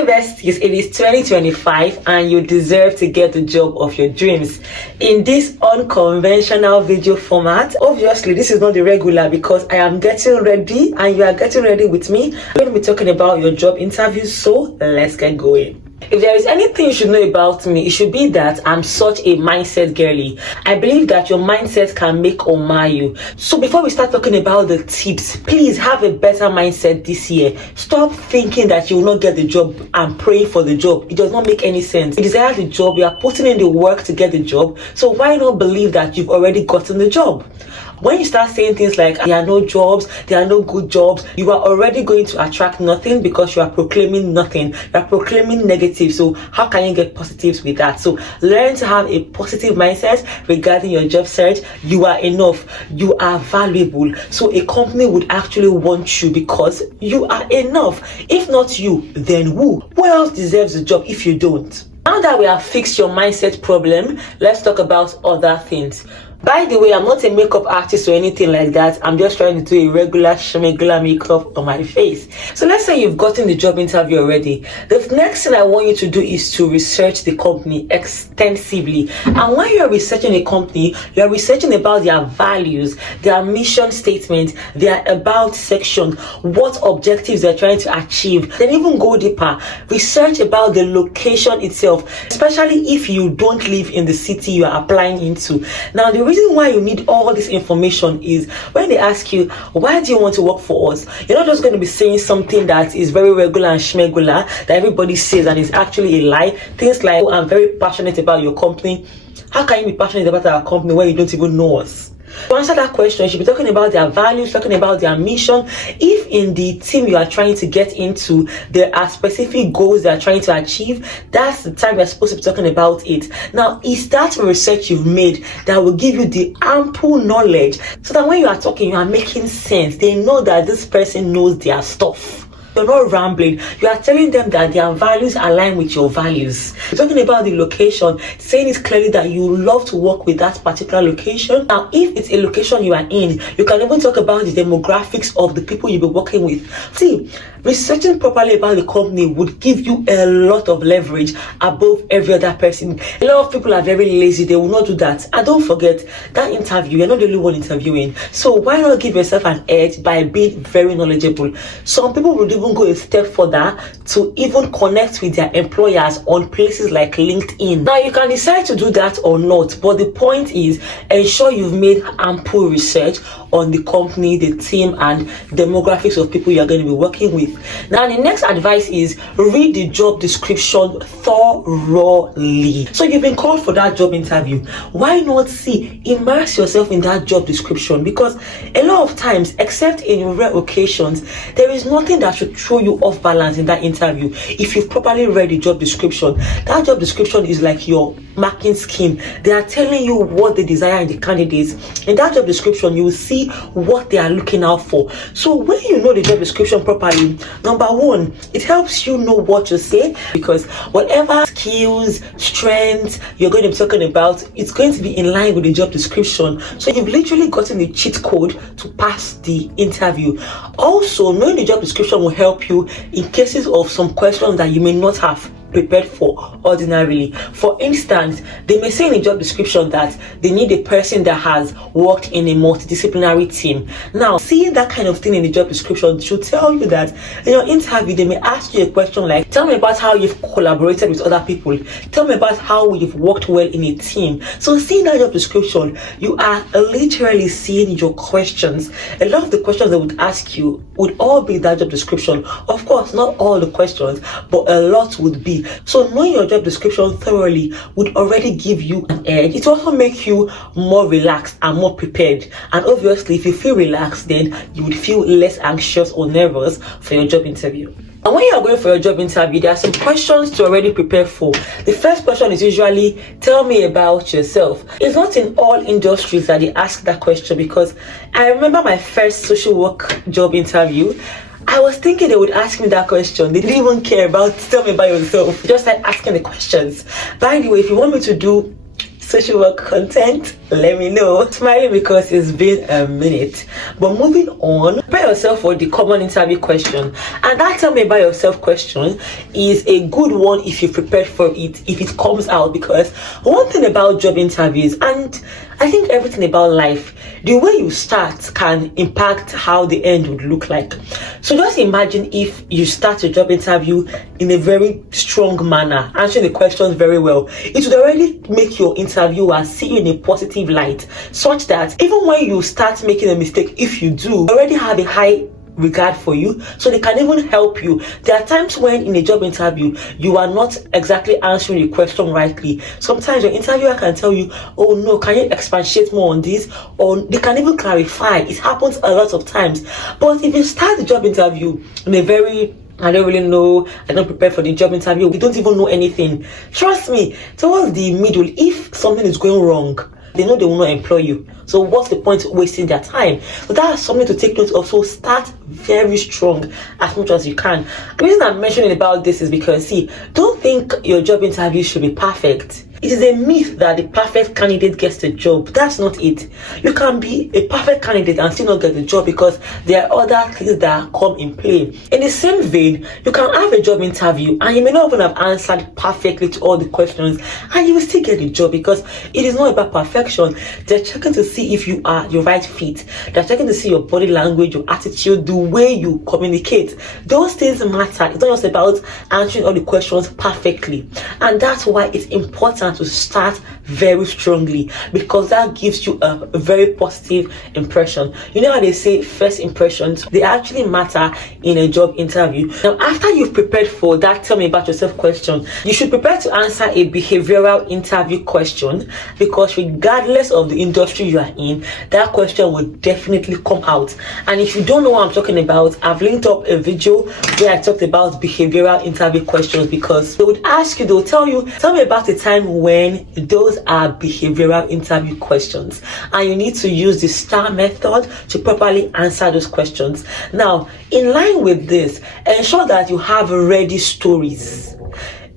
Hey besties, it is 2025 and you deserve to get the job of your dreams. In this unconventional video format, obviously this is not the regular because I am getting ready and you are getting ready with me. We're going to be talking about your job interview, so let's get going. If there is anything you should know about me, it should be that I'm such a mindset girly. I believe that your mindset can make or mar you. So before we start talking about the tips, please have a better mindset this year. Stop thinking that you will not get the job and praying for the job. It does not make any sense. You desire the job, you are putting in the work to get the job. So why not believe that you've already gotten the job? When you start saying things like there are no jobs, there are no good jobs, you are already going to attract nothing because you are proclaiming nothing. You are proclaiming negative. So how can you get positives with that? So learn to have a positive mindset regarding your job search. You are enough. You are valuable. So a company would actually want you because you are enough. If not you, then who? Who else deserves the job if you don't? Now that we have fixed your mindset problem, let's talk about other things. By the way, I'm not a makeup artist or anything like that. I'm just trying to do a regular schmegula makeup on my face. So let's say you've gotten the job interview already. The next thing I want you to do is to research the company extensively. And when you're researching a company, you're researching about their values, their mission statement, their about section, what objectives they're trying to achieve. Then even go deeper. Research about the location itself, especially if you don't live in the city you are applying into. Now, the reason why you need all this information is when they ask you, why do you want to work for us? You're not just going to be saying something that is very regular and schmegula that everybody says and is actually a lie. Things like, oh, I'm very passionate about your company. How can you be passionate about our company when you don't even know us? To answer that question, you should be talking about their values, talking about their mission. If in the team you are trying to get into, there are specific goals they are trying to achieve, that's the time you're supposed to be talking about it. Now, it's that research you've made that will give you the ample knowledge so that when you are talking, you are making sense. They know that this person knows their stuff. You're not rambling. You are telling them that their values align with your values. You're talking about the location, saying it clearly that you love to work with that particular location. Now, if it's a location you are in, you can even talk about the demographics of the people you'll be working with. See, researching properly about the company would give you a lot of leverage above every other person. A lot of people are very lazy. They will not do that. And don't forget, that interview, you're not the only one interviewing. So why not give yourself an edge by being very knowledgeable? Some people would even go a step further to even connect with their employers on places like LinkedIn. Now, you can decide to do that or not, but the point is ensure you've made ample research on the company, the team, and demographics of people you're going to be working with. Now, the next advice is read the job description thoroughly. So you've been called for that job interview. Why not immerse yourself in that job description? Because a lot of times, except in rare occasions, there is nothing that should throw you off balance in that interview. If you've properly read the job description, that job description is like your marking scheme. They are telling you what they desire in the candidates. In that job description, you will see what they are looking out for. So when you know the job description properly, number one, it helps you know what to say, because whatever skills, strengths you're going to be talking about, it's going to be in line with the job description. So you've literally gotten the cheat code to pass the interview. Also, knowing the job description will help you in cases of some questions that you may not have prepared for ordinarily. For instance, they may say in the job description that they need a person that has worked in a multidisciplinary team. Now, seeing that kind of thing in the job description should tell you that in your interview they may ask you a question like, tell me about how you've collaborated with other people, tell me about how you've worked well in a team. So seeing that job description, you are literally seeing your questions. A lot of the questions they would ask you would all be that job description. Of course, not all the questions, but a lot would be. So knowing your job description thoroughly would already give you an edge. It also makes you more relaxed and more prepared. And obviously, if you feel relaxed, then you would feel less anxious or nervous for your job interview. And when you are going for your job interview, there are some questions to already prepare for. The first question is usually, tell me about yourself. It's not in all industries that they ask that question, because I remember my first social work job interview. I was thinking they would ask me that question. They didn't even care about tell me about yourself. Just like asking the questions. By the way, if you want me to do social work content, let me know. Smiling because it's been a minute. But moving on, prepare yourself for the common interview question. And that tell me about yourself question is a good one if you prepared for it, if it comes out. Because one thing about job interviews, and I think everything about life, the way you start can impact how the end would look like. So just imagine if you start a job interview in a very strong manner, answering the questions very well. It would already make your interviewer see you in a positive light, such that even when you start making a mistake, if you do, they already have a high regard for you, so they can even help you. There are times when in a job interview you are not exactly answering the question rightly. Sometimes your interviewer can tell you, oh no, can you expatiate more on this, or they can even clarify. It happens a lot of times. But if you start the job interview in a very I don't really know, I don't prepare for the job interview, we don't even know anything, trust me, towards the middle, if something is going wrong, they know they will not employ you. So what's the point of wasting their time? So that's something to take note of. So start very strong as much as you can. The reason I'm mentioning about this is because, see, don't think your job interview should be perfect. It is a myth that the perfect candidate gets the job. That's not it. You can be a perfect candidate and still not get the job because there are other things that come in play. In the same vein, you can have a job interview and you may not even have answered perfectly to all the questions and you will still get the job, because it is not about perfection. They're checking to see if you are your right fit. They're checking to see your body language, your attitude, the way you communicate. Those things matter. It's not just about answering all the questions perfectly. And that's why it's important to start very strongly, because that gives you a very positive impression. You know how they say first impressions, they actually matter in a job interview. Now, after you've prepared for that tell me about yourself question, you should prepare to answer a behavioral interview question, because regardless of the industry you are in, that question will definitely come out. And if you don't know what I'm talking about, I've linked up a video where I talked about behavioral interview questions, because they would ask you, they'll tell you, tell me about the time when those are behavioral interview questions, and you need to use the STAR method to properly answer those questions. Now, in line with this, ensure that you have ready stories.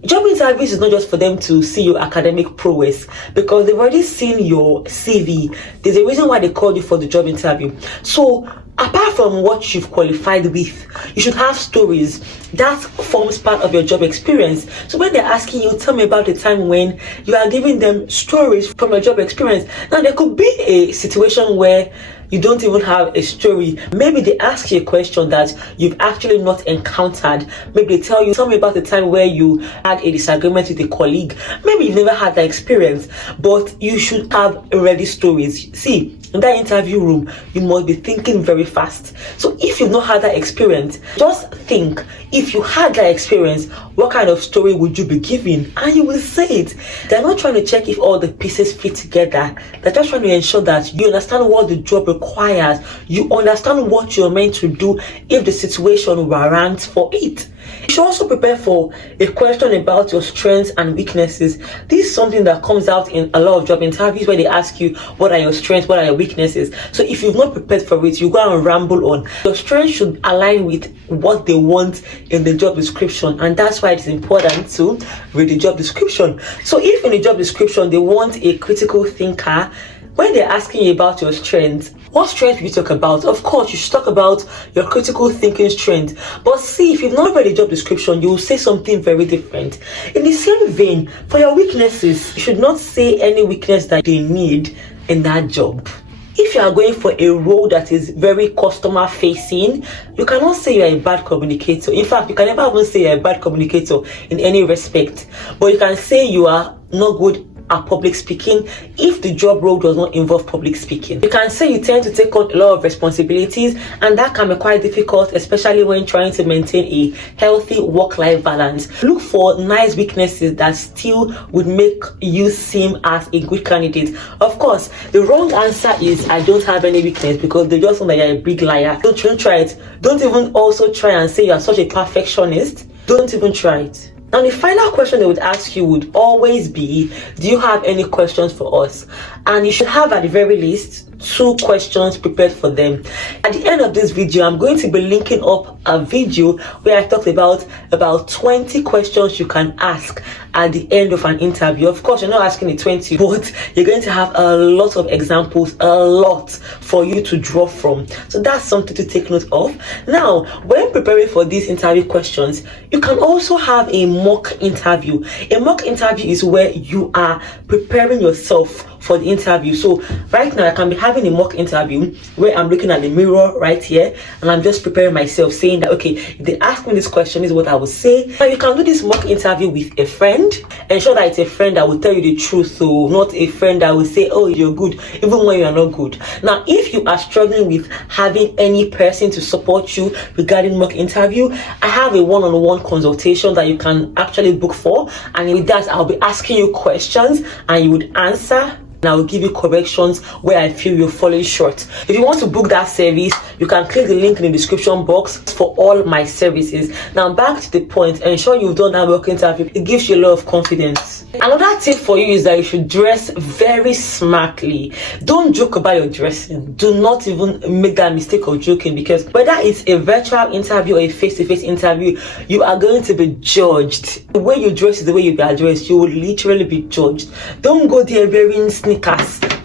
Job interviews is not just for them to see your academic prowess, because they've already seen your CV. There's a reason why they called you for the job interview. So apart from what you've qualified with, you should have stories. That forms part of your job experience. So when they're asking you, tell me about the time when, you are giving them stories from your job experience. Now, there could be a situation where you don't even have a story. Maybe they ask you a question that you've actually not encountered. Maybe they tell you, tell me about the time where you had a disagreement with a colleague. Maybe you've never had that experience, but you should have ready stories. See, in that interview room, you must be thinking very fast. So if you've not had that experience, just think, if you had that experience, what kind of story would you be giving? And you will say it. They're not trying to check if all the pieces fit together. They're just trying to ensure that you understand what the job requires. You understand what you're meant to do if the situation warrants for it. You should also prepare for a question about your strengths and weaknesses. This is something that comes out in a lot of job interviews, where they ask you, what are your strengths, what are your weaknesses? So if you've not prepared for it, you go and ramble on. Your strengths should align with what they want in the job description, and that's why it's important to read the job description. So if in the job description they want a critical thinker, when they're asking you about your strengths, what strength will you talk about? Of course, you should talk about your critical thinking strength. But see, if you've not read the job description, you will say something very different. In the same vein, for your weaknesses, you should not say any weakness that they need in that job. If you are going for a role that is very customer facing, you cannot say you are a bad communicator. In fact, you can never even say you're a bad communicator in any respect. But you can say you are not good at public speaking if the job role does not involve public speaking. You can say you tend to take on a lot of responsibilities, and that can be quite difficult, especially when trying to maintain a healthy work-life balance. Look for nice weaknesses that still would make you seem as a good candidate. Of course, the wrong answer is I don't have any weakness, because they just know that you're a big liar. Don't try it. Don't even also try and say you're such a perfectionist. Don't even try it. Now, the final question they would ask you would always be, do you have any questions for us? And you should have at the very least 2 questions prepared for them. At the end of this video, I'm going to be linking up a video where I talked about 20 questions you can ask at the end of an interview. Of course, you're not asking the 20, but you're going to have a lot of examples, a lot for you to draw from. So that's something to take note of. Now, when preparing for these interview questions, you can also have a mock interview. A mock interview is where you are preparing yourself for the interview. So right now I can be having a mock interview where I'm looking at the mirror right here and I'm just preparing myself, saying that okay, if they ask me this question, this is what I will say. Now you can do this mock interview with a friend. Ensure that it's a friend that will tell you the truth, so not a friend that will say, oh, you're good even when you are not good. Now if you are struggling with having any person to support you regarding mock interview, I have a one-on-one consultation that you can actually book for, and with that I'll be asking you questions and you would answer, and I will give you corrections where I feel you're falling short. If you want to book that service, you can click the link in the description box for all my services. Now back to the point, ensure you've done that mock interview. It gives you a lot of confidence. Another tip for you is that you should dress very smartly. Don't joke about your dressing. Do not even make that mistake of joking, because whether it's a virtual interview or a face-to-face interview, you are going to be judged. The way you dress is the way you be addressed. You will literally be judged. Don't go there wearing sneakers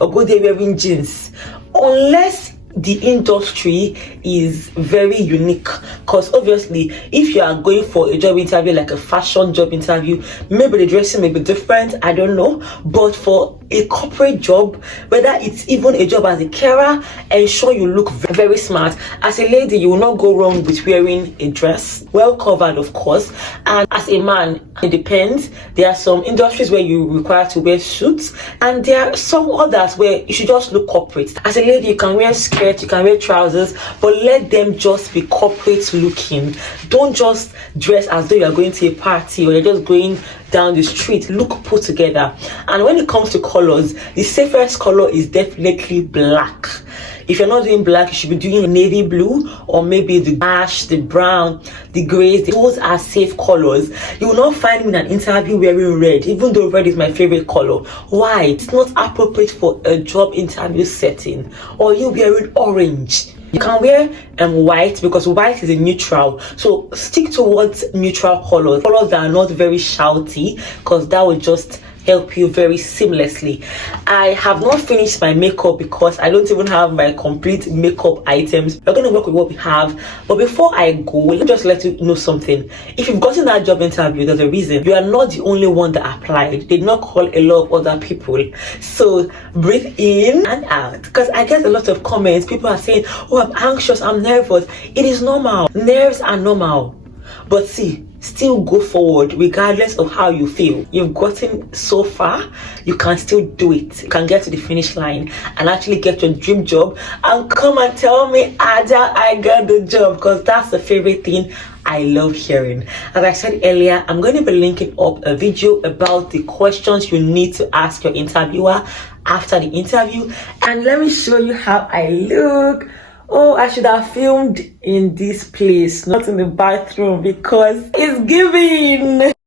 or go there wearing jeans unless the industry is very unique, because obviously if you are going for a job interview like a fashion job interview, maybe the dressing may be different, I don't know. But for a corporate job, whether it's even a job as a carer, ensure you look very smart. As a lady, you will not go wrong with wearing a dress, well covered of course. And as a man, it depends. There are some industries where you require to wear suits, and there are some others where you should just look corporate. As a lady, you can wear skirt, you can wear trousers, but let them just be corporate looking. Don't just dress as though you are going to a party or you're just going down the street. Look put together. And when it comes to colors, the safest color is definitely black. If you're not doing black, you should be doing navy blue or maybe the ash, the brown, the grays. Those are safe colors. You will not find me in an interview wearing red, even though red is my favorite color. Why? It's not appropriate for a job interview setting. Or you wearing orange. You can wear white, because white is a neutral. So stick towards neutral colors that are not very shouty, because that will just help you very seamlessly. I have not finished my makeup because I don't even have my complete makeup items. We're going to work with what we have. But before I go, let me just let you know something. If you've gotten that job interview, there's a reason. You are not the only one that applied. They did not call a lot of other people. So breathe in and out, because I get a lot of comments. People are saying, oh, I'm anxious, I'm nervous. It is normal. Nerves are normal. But see, still go forward regardless of how you feel. You've gotten so far, you can still do it. You can get to the finish line and actually get your dream job and come and tell me, Ada, I got the job, because that's the favorite thing I love hearing. As I said earlier, I'm going to be linking up a video about the questions you need to ask your interviewer after the interview. And let me show you how I look. Oh, I should have filmed in this place, not in the bathroom, because it's giving.